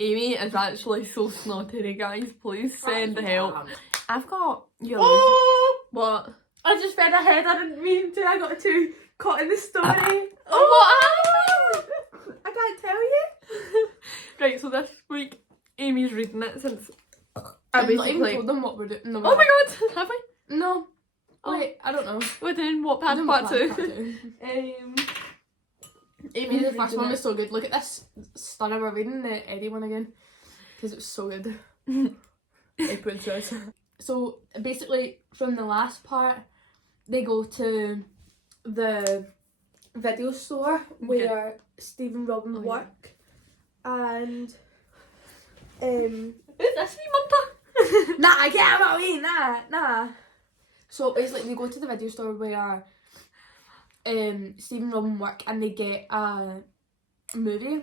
Amy is actually so snotty, guys. Please send help. I've got your what? I just read ahead. I didn't mean to. I got too caught in the story. What? I can't tell you. Right, so this week Amy's reading it since I've not even told them what we're doing. No, oh my god, have we? No. Oh. Wait, I don't know. We're doing WATTPAD Part 2. Amy's the first one was so good. Look at this stunner. We're reading the Eddie one again because it was so good. So basically, from the last part, they go to the video store where Steve and Robin work, and is this me, Mumpa? nah, I can't. What I mean, nah. So basically, they go to the video store where Steve and Robin work, and they get a movie.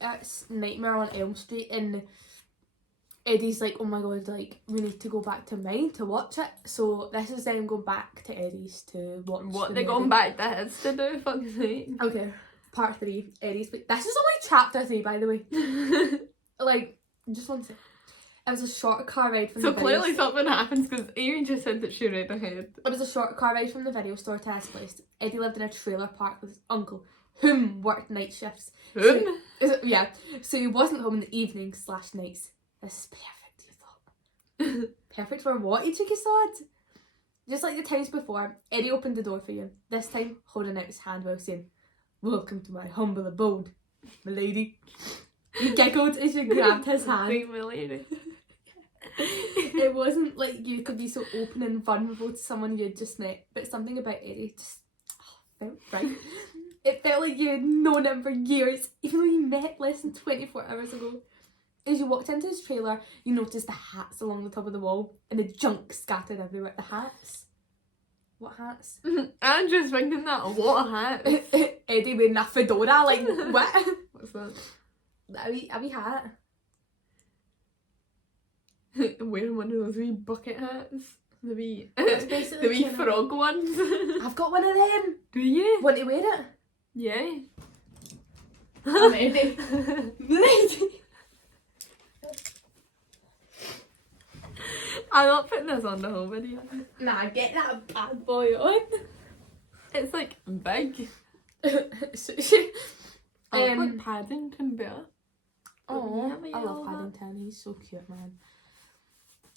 It's Nightmare on Elm Street, and Eddie's like, oh my god, like, we need to go back to mine to watch it. So this is them going back to Eddie's to watch what the they movie. going back to his to do, fuck's sake. Okay, part 3, Eddie's. But this is only chapter 3, by the way. Like, just one second. It was a short car ride from the video clearly something happens because Amy just said that she read ahead. It was a short car ride from the video store to his place. Eddie lived in a trailer park with his uncle, whom worked night shifts. Whom? Yeah, so he wasn't home in the evenings / nights. This is perfect, you thought. Perfect for what, you cheeky sod? Just like the times before, Eddie opened the door for you, this time holding out his hand while saying, welcome to my humble abode, my lady. You giggled as you grabbed his hand. Sweet my lady. It wasn't like you could be so open and vulnerable to someone you had just met, but something about Eddie just felt right. It felt like you had known him for years, even though you met less than 24 hours ago. As you walked into his trailer, you noticed the hats along the top of the wall and the junk scattered everywhere. The hats? What hats? I'm just thinking that. What a hat. Eddie wearing a fedora, like, what? What's that? A wee hat. Wearing one of those wee bucket hats. The wee, the wee frog ones. I've got one of them. Do you? Want to wear it? Yeah. Maybe. I'm not putting this on the whole video. Nah, get that bad boy on. It's like big. Like Paddington better. Oh, I love Paddington. He's so cute, man.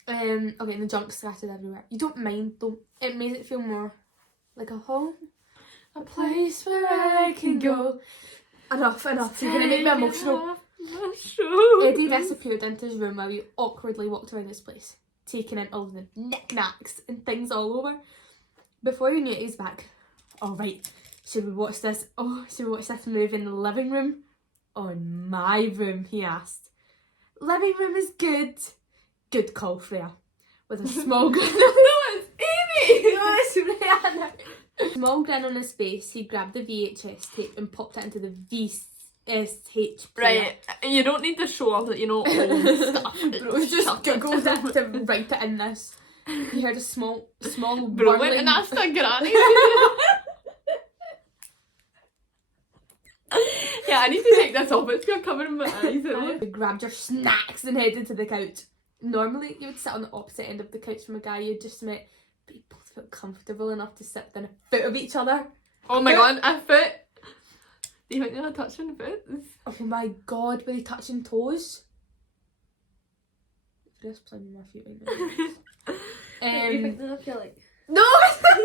Okay, and the junk scattered everywhere. You don't mind though. It made it feel more like a home, a place where I can go. Enough. You're gonna make me emotional. Eddie disappeared into his room while he awkwardly walked around his place, taking in all the knickknacks and things all over. Before you knew it, he's back. All right, should we watch this? Oh, should we watch this movie in the living room? Or in my room? He asked. Living room is good. Good call, Freya. With a small grin. No, it's Amy! No, it's Rihanna. Small grin on his face, he grabbed the VHS tape and popped it into the VSH player. Right, you don't need to show off that you know old stuff. Bro, just googled it to write it in this. He heard a small Bro, whirling... and that's the granny. Yeah, I need to take this off. It's gonna cover in my eyes. You grabbed your snacks and headed to the couch. Normally, you would sit on the opposite end of the couch from a guy you just met, but you both felt comfortable enough to sit within a foot of each other. Oh my god, a foot! Do you think they were touching foot? Oh my god, were they touching toes? Just playing with my feet right now. You think they feel like... No! Don't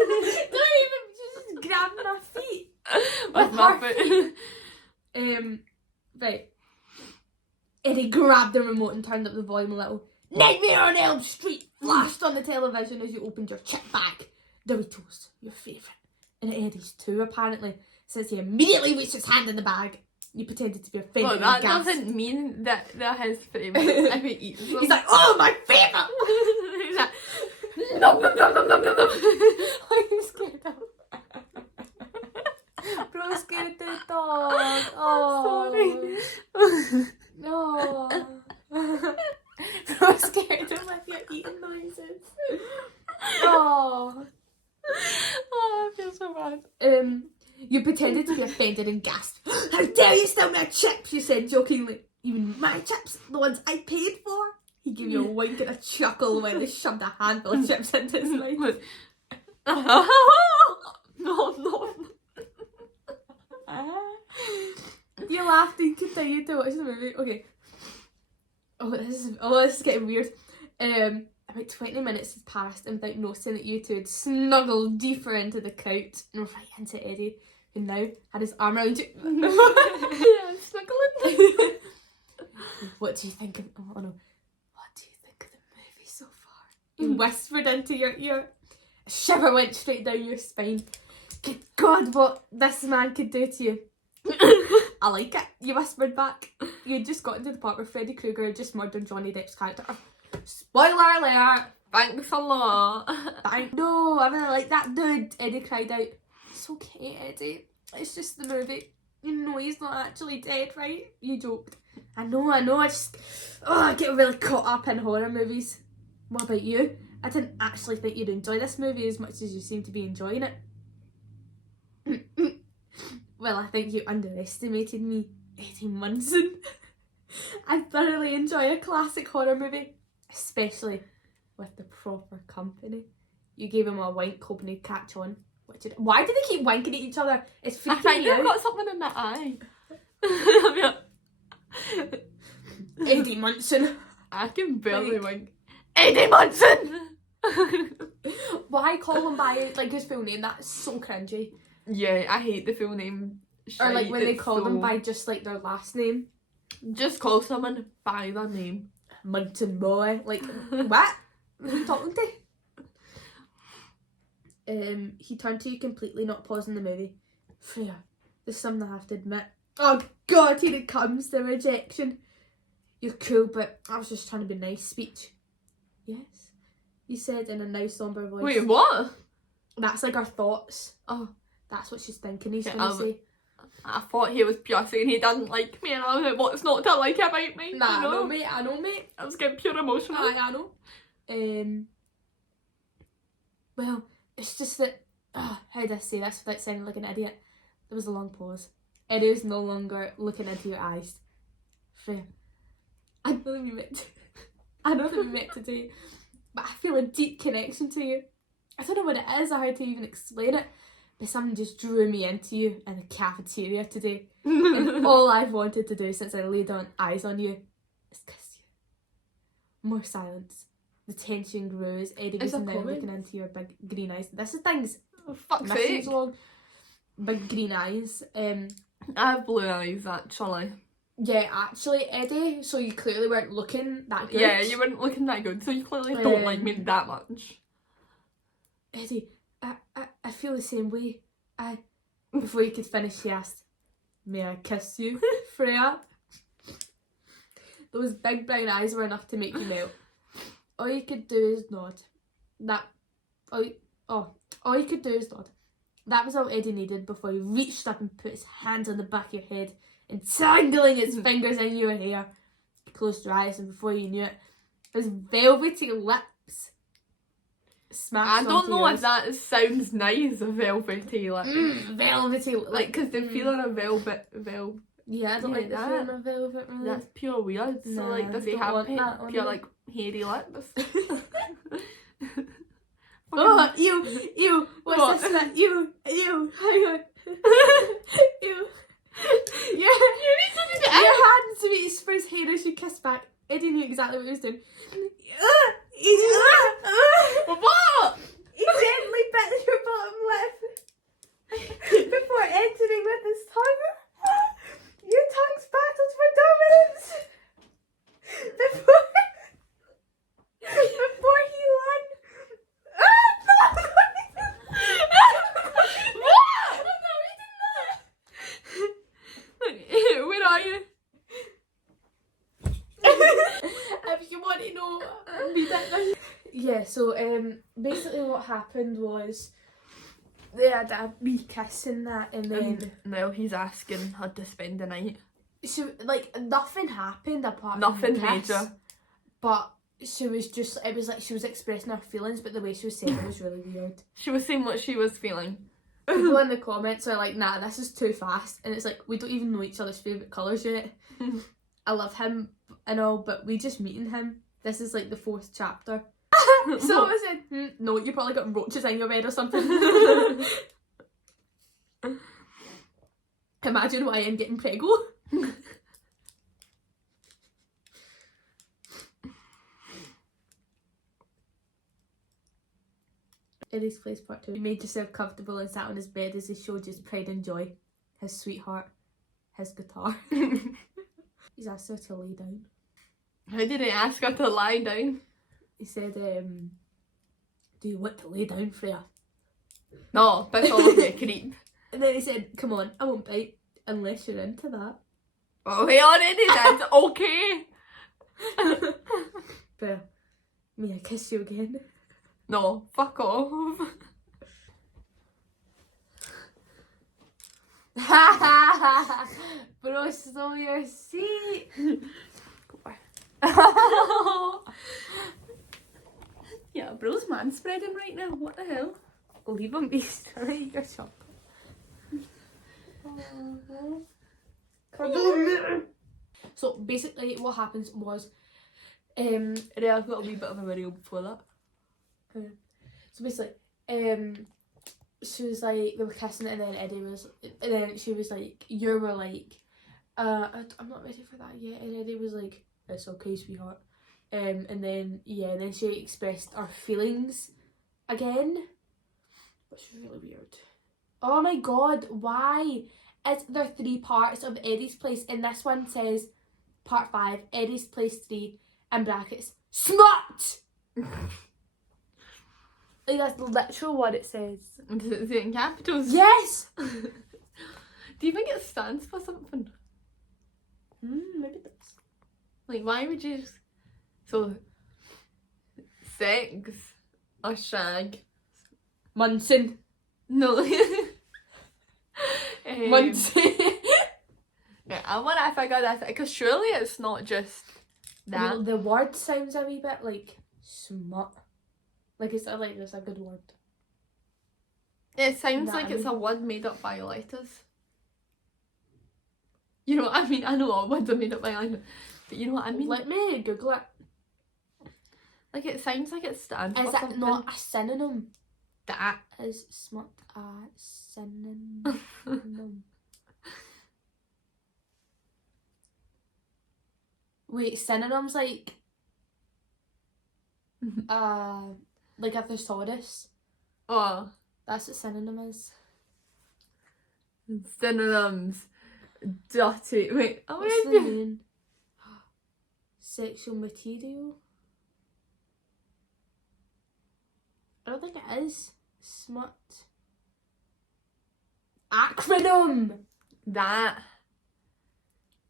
even just grab my feet. With my foot. Right. Eddie grabbed the remote and turned up the volume a little. Nightmare on Elm Street flashed on the television as you opened your chip bag. Doritos, your favourite. And Eddie's too, apparently, since he immediately reached his hand in the bag. You pretended to be offended. Well, that doesn't mean that they're his favourite if he eats them. He's like, oh, my favourite! He's like, nom nom nom nom nom nom nom. I'm scared of Bro, scared of the dog. Oh, sorry. No. Bro, scared of my eating noises. Oh. Oh, I feel so bad. You pretended to be offended and gasped. How dare you steal my chips, you said jokingly. Even my chips, the ones I paid for. He gave you a wink and a chuckle while he shoved a handful of chips into his mouth. No. You laughed and continued to watch the movie. Okay. This is getting weird. About 20 minutes had passed and without noticing that you two had snuggled deeper into the couch and right into Eddie, who now had his arm around you. Yeah, I'm snuggling. What do you think of What do you think of the movie so far? He whispered into your ear. A shiver went straight down your spine. Good God, what this man could do to you. I like it, you whispered back. You had just got into the part where Freddy Krueger had just murdered Johnny Depp's character. Spoiler alert! Thanks a lot. No, I really like that dude, Eddie cried out. It's okay, Eddie. It's just the movie. You know he's not actually dead, right? You joked. I know, I get really caught up in horror movies. What about you? I didn't actually think you'd enjoy this movie as much as you seem to be enjoying it. Well, I think you underestimated me, Eddie Munson. I thoroughly enjoy a classic horror movie, especially with the proper company. You gave him a wink hoping he'd catch on. Why do they keep winking at each other? It's freaking I think me out. they've got something in that eye. Eddie Munson. I can barely wink. Eddie Munson! Why call him by like his full name? That's so cringy. Yeah, I hate the full name. Or like when they It's call them so- by just like their last name. Just call someone by their name. Munson boy. Like, what? Who are you talking to? He turned to you completely, not pausing the movie. Freya, there's something I have to admit. Oh God, here it comes, the rejection. You're cool, but I was just trying to be nice. Speech. Yes, you said in a now somber voice. Wait, what? That's like our thoughts. Oh, That's what she's thinking he's Yeah, going to say. I thought he was just saying he didn't like me, and I was like, what's not to like about me? Nah, you know? I know, mate. I was getting pure emotional. I know. Well, it's just that, how do I say this without sounding like an idiot? There was a long pause. Eddie was no longer looking into your eyes. Freya, I know that we met today, but I feel a deep connection to you. I don't know what it is or how to even explain it, but something just drew me into you in the cafeteria today. And all I've wanted to do since I laid eyes on you is kiss you. More silence. The tension grows. Eddie Is was it now coming? looking into your big green eyes. This is things Oh, fuck's missing sake. so long. Big green eyes. I have blue eyes, actually. Yeah, actually, Eddie, so you clearly weren't looking that good. Yeah, you weren't looking that good, so you clearly don't like me that much. Eddie, I feel the same way. Before you could finish, she asked, "May I kiss you, Freya?" Those big brown eyes were enough to make you melt. All you could do is nod. All you could do is nod. That was all Eddie needed before he reached up and put his hands on the back of your head, entangling his fingers in your hair. You closed your eyes, and before you knew it, his velvety lips smashed I don't onto know yours. if that sounds nice, a velvety lip. Velvety, Like, because the feeling of velvet, yeah, I don't yeah, like the that- feeling of velvet, really. that's pure weird. So, Nah, like, does he don't have want that on pure, me. like, hairy lips? Oh, ew, what's What? this about? Ew, hang on. Ew. Yeah. Your hand sweets for his hair as you kiss back. Eddie knew exactly what he was doing. What? He gently bit your bottom lip before entering with his tongue. Your tongues battled for dominance. Before he won. No! What? I'm not reading that. Where are you? If you want to know, read it. Yeah, so basically what happened was they had a wee kiss and that, and then And now he's asking her to spend the night. she, like, nothing happened apart Nothing from the kiss, major. but she was just, it was like she was expressing her feelings, but the way she was saying it was really weird. She was saying what she was feeling. People in the comments are like, nah, this is too fast, and it's like, we don't even know each other's favourite colours yet. I love him and all, but we just meeting him. This is like the 4th chapter. So I said, no, you probably got roaches in your bed or something. Imagine Ryan getting preggo. Eddie's Place Part 2. He made yourself comfortable and sat on his bed as he showed his pride and joy. His sweetheart. His guitar. He's asked her to lay down. How did he ask her to lie down? He said, do you want to lay down, Freya? No, that's all of you creep. And then he said, come on, I won't bite unless you're into that. Oh, he already did. Okay. Freya, may I kiss you again? No, fuck off. Bro, slow your seat. Yeah, bro's manspreading right now. What the hell? Leave him be sorry, your shop. So basically what happens was Yeah, I've got a wee bit of a video before that. so basically she was like, they were kissing and then Eddie was, and then she was like, you were like, I'm not ready for that yet, and Eddie was like, it's okay, sweetheart. And then and then she expressed her feelings again, which was really weird. Oh my god, why is there 3 parts of Eddie's Place, and this one says part 5, Eddie's Place 3, in brackets, smut. Like, that's literal what it says. Does it say it in capitals? Yes. Do you think it stands for something? Maybe it does. Like, why would you just... So, sex or shag? Munson. No. Munson. Yeah, I want to figure this out, because surely it's not just that. Well, the word sounds a wee bit like smut. Like it's a good word. It sounds Nah, like I it's mean- a word made up by letters. You know what I mean? I know all words are made up by letters, but you know what I mean? Let me Google it. Like, it sounds like it stands for Is it something. not a synonym? That. Is smut a synonym? Wait, synonyms like a thesaurus. Oh. That's what synonym is. Synonyms. Dirty. Wait, oh, What's where the did you... meaning? Sexual material? I don't think it is. Smut. Acronym! That.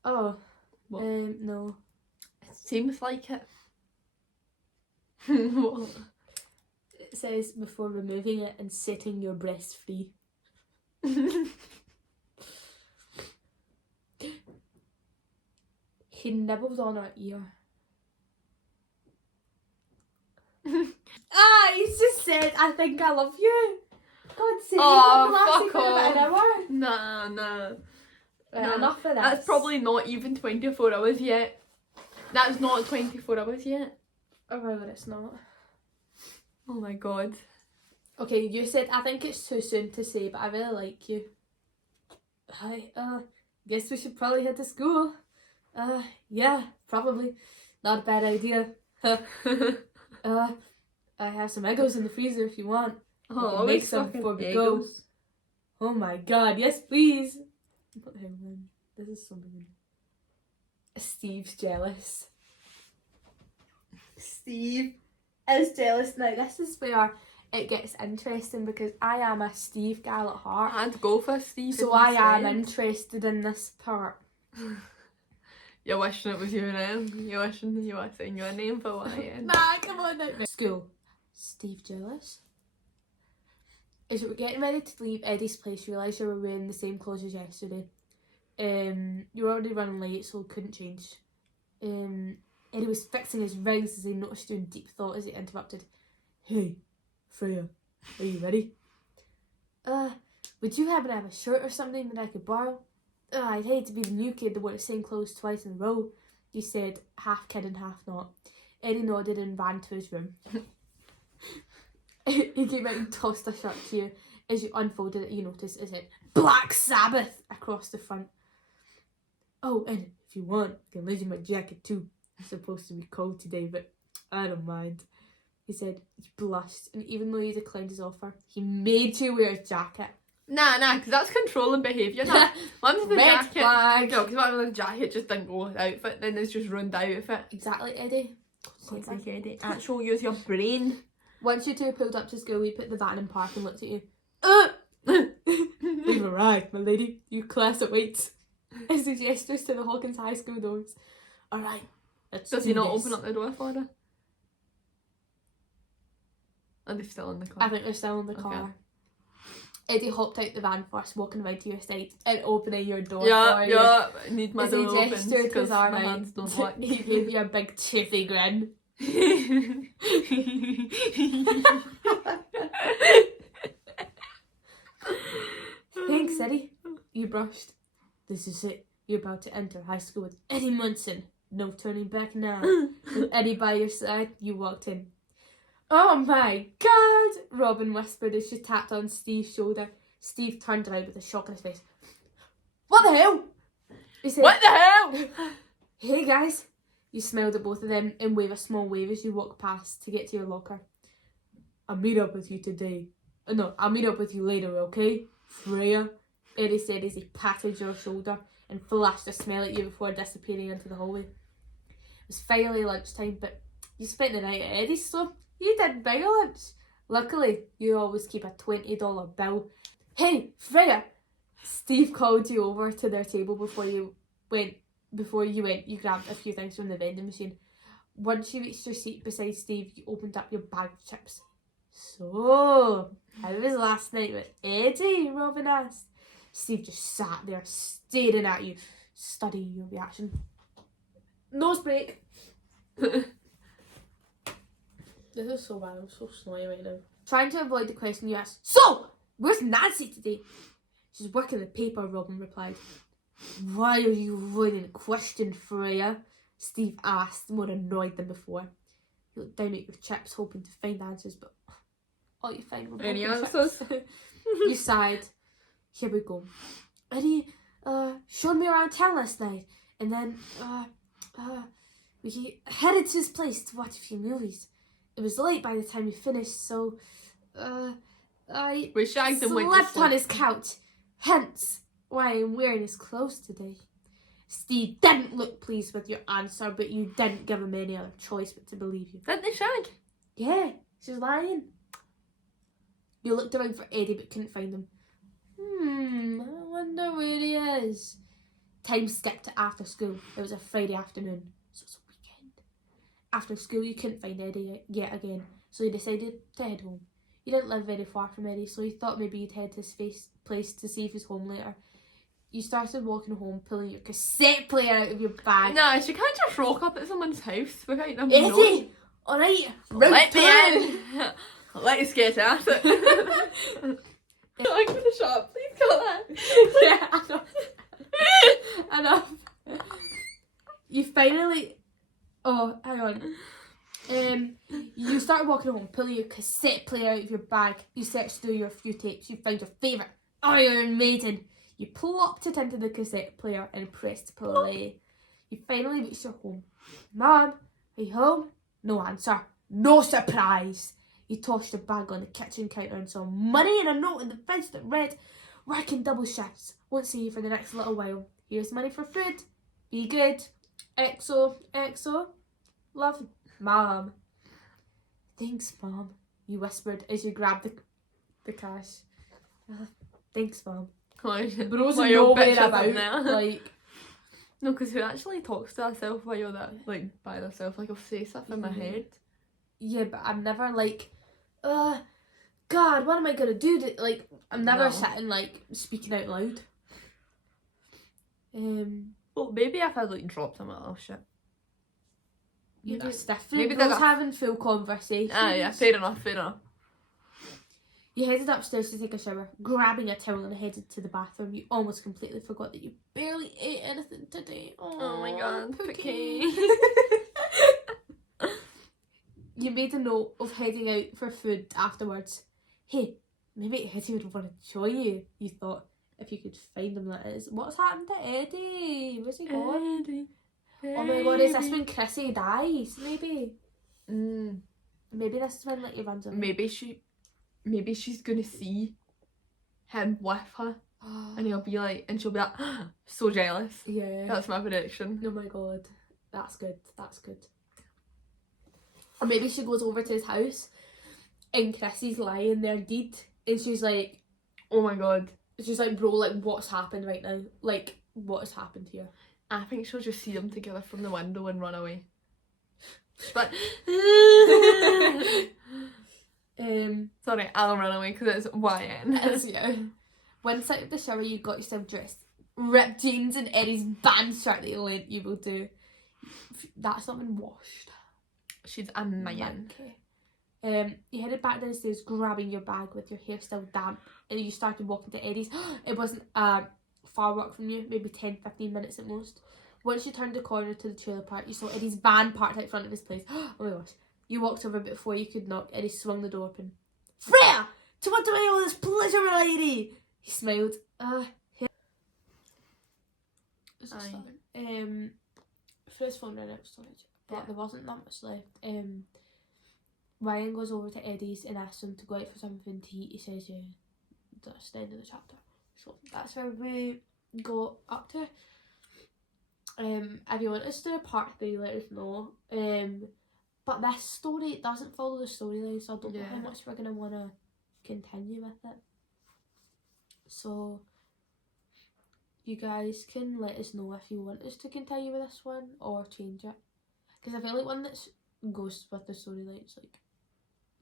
Oh. What? No. It seems like it. What? It says before removing it and setting your breast free. He nibbled on her ear. He's just said, I think I love you. God sake, Oh, fuck about an hour. Nah. Right, No, enough of this. That's probably not even 24 hours yet. That's not 24 hours yet. Oh my god, it's not. Oh my god. Okay, you said, I think it's too soon to say, but I really like you. Hi, guess we should probably head to school. Yeah, probably. Not a bad idea. I have some Eggos in the freezer if you want. Oh, Make some before we go. Oh my god, yes please. What the hell, man? This is so mean. Steve's jealous. Steve is jealous. Now this is where it gets interesting because I am a Steve gal at heart. I'd go for Steve. So I am interested in this part. You're wishing it was your name. You're wishing you were saying your name for what I am. Nah, come on now. School. Steve jealous. As you were getting ready to leave Eddie's place, you realised you were wearing the same clothes as yesterday. You were already running late, so couldn't change. Eddie was fixing his rings as he noticed you in deep thought as he interrupted. Hey, Freya, are you ready? Would you happen to have a shirt or something that I could borrow? I'd hate to be the new kid that wore the same clothes twice in a row. he said, half kidding, half not. Eddie nodded and ran to his room. He came out and tossed a shirt to you. As you unfolded it, you noticed it said Black Sabbath across the front. Oh, and if you want, I can lend you my jacket too. It's supposed to be cold today, but I don't mind. He said. He blushed, and even though you declined his offer, he made you wear his jacket. Nah, because that's controlling behaviour. Nah. What if the Red jacket? flag. No, because what if the jacket just didn't go with the outfit, then it's just ruined the outfit. Exactly, Eddie. God's sake, Eddie. Actual use your brain. Once you two pulled up to school, we put the van in park and looked at you. We've arrived, my lady. You class awaits. As he gestures to the Hawkins High School doors. Alright, let's Does do he not this. open up the door for her? Are they still in the car? I think they're still in the Okay. car. Eddie hopped out the van first, walking around to your side and opening your door Yeah, for you. yeah. I need my As he door open gestured his because arm my out, hands don't work. he gave you a big chiffy grin. Thanks, Eddie. You brushed. This is it. You're about to enter high school with Eddie Munson. No turning back now. With Eddie by your side, you walked in. Oh my God! Robin whispered as she tapped on Steve's shoulder. Steve turned around with a shock on his face. What the hell? He said, What the hell? Hey guys. You smiled at both of them and wave a small wave as you walk past to get to your locker. I'll meet up with you today. No, I'll meet up with you later, okay? Freya, Eddie said as he patted your shoulder and flashed a smile at you before disappearing into the hallway. It was finally lunchtime, but you spent the night at Eddie's, so you did big lunch. Luckily, you always keep a $20 bill. Hey, Freya! Steve called you over to their table before you went, you grabbed a few things from the vending machine. Once you reached your seat beside Steve, you opened up your bag of chips. So, how was last night with Eddie? Robin asked. Steve just sat there staring at you, studying your reaction. Nose break. This is so bad. I'm so snowy right now. Trying to avoid the question you asked. So, where's Nancy today? She's working the paper, Robin replied. Why are you avoiding a question, Freya? Steve asked, more annoyed than before. You looked down at your chips, hoping to find answers, but all you find were Any broken answers? chips. You sighed. Here we go. Eddie showed me around town last night, and then we headed to his place to watch a few movies. It was late by the time we finished, so I We shagged and went to slept on sleep. his couch. Hence why I'm wearing his clothes today. Steve didn't look pleased with your answer, but you didn't give him any other choice but to believe you. Didn't they shag? Yeah, she's lying. You looked around for Eddie but couldn't find him. I wonder where he is. Time skipped to after school. It was a Friday afternoon, so it's a weekend. After school, you couldn't find Eddie yet again, so you decided to head home. You didn't live very far from Eddie, so you thought maybe you'd head to his place to see if he's home later. You started walking home, pulling your cassette player out of your bag. Nah, she can't just rock up at someone's house without them knowing. Eddie! Alright, Let me in! Let's get at it. I'm gonna shut up, please cut that. Yeah, enough. You finally... Oh, hang on. You started walking home, pulling your cassette player out of your bag. You searched through your few tapes. You found your favourite Iron Maiden. You plopped it into the cassette player and pressed play. You finally reached your home. Mom, are you home? No answer. No surprise. You tossed your bag on the kitchen counter and saw money and a note in the fridge that read, working double shifts. Won't see you for the next little while. Here's money for food. Be good. XO. Love, Mom. Thanks, Mom. You whispered as you grabbed the cash. Thanks, Mom. Bros While are you're nowhere bitching about. now. Like, No, because who actually talks to herself while you're that, like, by herself? Like, I'll say stuff in my head. yeah, but I'm never like, God, what am I gonna do? Like, I'm never No. sitting like speaking out loud. Well, maybe if I, like, dropped them, oh shit. That's different. maybe Maybe they're having full conversation. Ah, yeah, fair enough. You headed upstairs to take a shower, grabbing a towel and headed to the bathroom. You almost completely forgot that you barely ate anything today. Oh my god, Pookie. You made a note of heading out for food afterwards. Hey, maybe Eddie would want to join you, you thought. If you could find him, that is. What's happened to Eddie? Where's he gone? Eddie. Oh my god, is this when Chrissy dies? Maybe. Mm. Maybe this is when like he runs away. Maybe she's gonna see him with her, and he'll be like, and she'll be like, so jealous. Yeah. That's my prediction. Oh my god, that's good. That's good. Or maybe she goes over to his house, and Chrissy's lying there dead, and she's like, oh my god. She's like, bro, like what's happened right now? Like what has happened here? I think she'll just see them together from the window and run away. But sorry, I'll run away because it's YN. As you. Once out of the shower, you got yourself dressed. Ripped jeans and Eddie's band shirt that you will do. That's not been washed. She's a man. You headed back downstairs, grabbing your bag with your hair still damp, and you started walking to Eddie's. It wasn't far walk from you, maybe 10-15 minutes at most. Once you turned the corner to the trailer park, you saw Eddie's van parked out front of his place. Oh my gosh. You walked over before you could knock. Eddie swung the door open. Freya! To what do I owe this pleasure, my lady? He smiled. Freya's phone ran out of storage, but there wasn't that much left. Ryan goes over to Eddie's and asks him to go out for something to eat. He says, yeah, that's the end of the chapter. So that's where we got up to. If you want us to do a part 3, let us know. But this story doesn't follow the storyline, so I don't know how much we're going to want to continue with it. So you guys can let us know if you want us to continue with this one or change it. Because I feel like one that goes with the storyline is like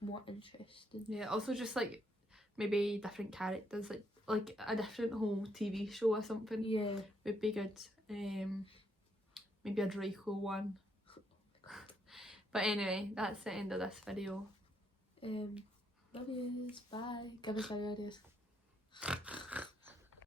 more interesting. Yeah, also just like maybe different characters, like a different whole TV show or something. Yeah, would be good. Maybe a Draco one. But anyway, that's the end of this video. Love yous. Bye. Give us video ideas.